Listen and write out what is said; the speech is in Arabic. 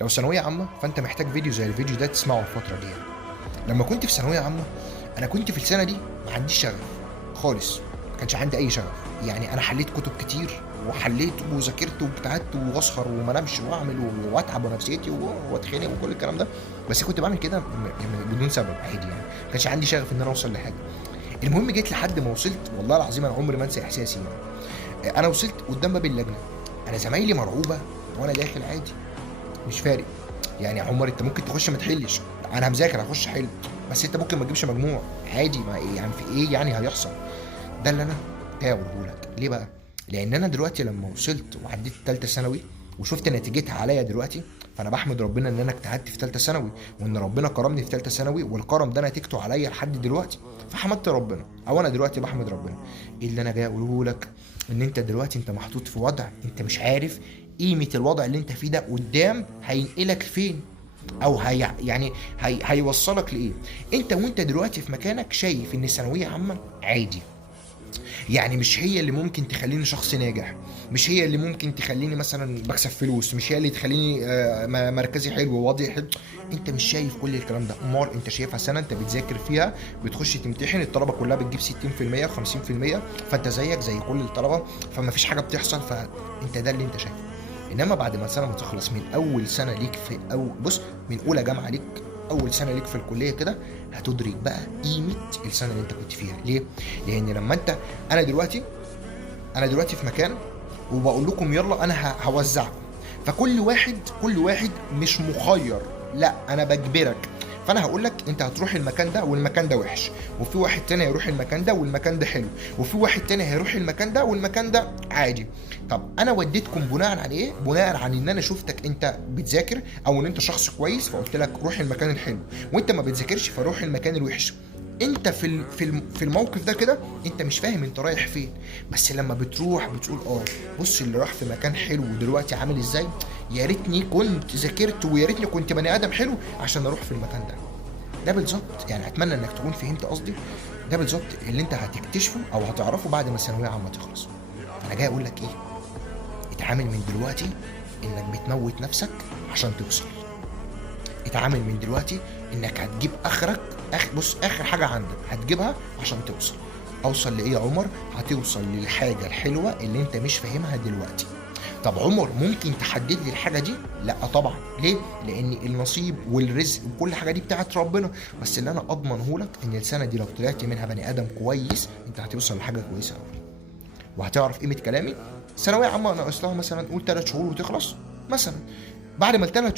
لو ثانويه عامه فانت محتاج فيديو زي الفيديو ده تسمعه الفتره دي. لما كنت في ثانويه عامه، انا كنت في السنه دي ما عنديش شغف خالص، ما كانش عندي اي شغف. يعني انا حليت كتب كتير وحليت وذاكرت وابتعدت واسهر وما انامش واعمل واتعب ونفسيتي واتخنق وكل الكلام ده، بس كنت بعمل كده بدون سبب عادي. يعني ما كانش عندي شغف ان انا اوصل لحاجه. المهم جيت لحد ما وصلت، والله العظيم انا عمري ما انسى احساسي. يعني انا وصلت قدام باب اللجنه، انا زمايلي مرعوبه وانا داخل عادي مش فارق. يعني يا عمر انت ممكن تخش ما تحلش، انا مذاكر هخش حل، بس انت ممكن ما تجيبش مجموع عادي، ما إيه يعني في ايه يعني هيحصل. ده اللي انا جاي اقوله لك. ليه بقى؟ لان انا دلوقتي لما وصلت وعديت ثالثه ثانوي وشفت نتيجتها عليا دلوقتي، فانا بحمد ربنا ان انا اجتهدت في ثالثه ثانوي، وان ربنا كرمني في ثالثه ثانوي، والكرم ده نتيجته عليا لحد دلوقتي. فحمدت ربنا، او انا دلوقتي بحمد ربنا. ايه اللي انا جاي اقوله لك؟ ان انت دلوقتي انت محطوط في وضع انت مش عارف قيمه الوضع اللي انت فيه ده قدام هينقلك فين، او هيوصلك لايه. انت وانت دلوقتي في مكانك شايف ان الثانويه عامه عادي، يعني مش هي اللي ممكن تخليني شخص ناجح، مش هي اللي ممكن تخليني مثلا بكسب فلوس، مش هي اللي تخليني مركزي حلو ووضعي حلو. انت مش شايف كل الكلام ده، امال انت شايفها سنه انت بتذاكر فيها، بتخش تمتحن، الطلبه كلها بتجيب 60% و50%، فانت زيك زي كل الطلبه، فما فيش حاجه بتحصل، فانت ده اللي انت شايفه. انما بعد ما السنه ما تخلص، من اول سنه ليك في بص، من اولى جامعه ليك، اول سنه ليك في الكليه كده، هتدرك بقى قيمه السنه اللي انت كنت فيها. ليه؟ لان لما انت، انا دلوقتي انا دلوقتي في مكان وبقول لكم يلا انا هوزعكم، فكل واحد كل واحد مش مخير، لا انا بجبرك. فانا هقول لك انت هتروح المكان ده والمكان ده وحش، وفي واحد تاني هيروح المكان ده والمكان ده حلو، وفي واحد تاني هيروح المكان ده والمكان ده عادي. طب انا وديتكم بناء على ايه؟ بناء على ان انا شفتك انت بتذاكر او ان انت شخص كويس، فقلت لك روح المكان الحلو، وانت ما بتذاكرش فروح المكان الوحش. انت في الموقف ده كده انت مش فاهم انت رايح فين، بس لما بتروح بتقول بص اللي راح في مكان حلو ودلوقتي عامل ازاي، يا ريتني كنت ذاكرت ويا ريتني كنت بني ادم حلو عشان اروح في المكان ده. ده بالظبط، يعني اتمنى انك تكون فهمت قصدي. ده بالظبط اللي انت هتكتشفه او هتعرفه بعد ما الثانويه عامه تخلص. انا جاي اقول لك ايه؟ اتعامل من دلوقتي انك بتموت نفسك عشان توصل. اتعامل من دلوقتي انك هتجيب اخرك، بص اخر حاجه عندك هتجيبها عشان توصل. اوصل لايه يا عمر؟ هتوصل للحاجه الحلوه اللي انت مش فاهمها دلوقتي. طب عمر ممكن تحدد لي الحاجه دي؟ لا طبعا. ليه؟ لان النصيب والرزق وكل حاجه دي بتاعت ربنا، بس اللي انا اضمنه لك ان السنه دي لو طلعت منها بني ادم كويس انت هتوصل لحاجه كويسه قوي، وهتعرف قيمه كلامي. ثانويه عامه ناقص لها مثلا قول 3 شهور وتخلص مثلا، بعد ما الثلاث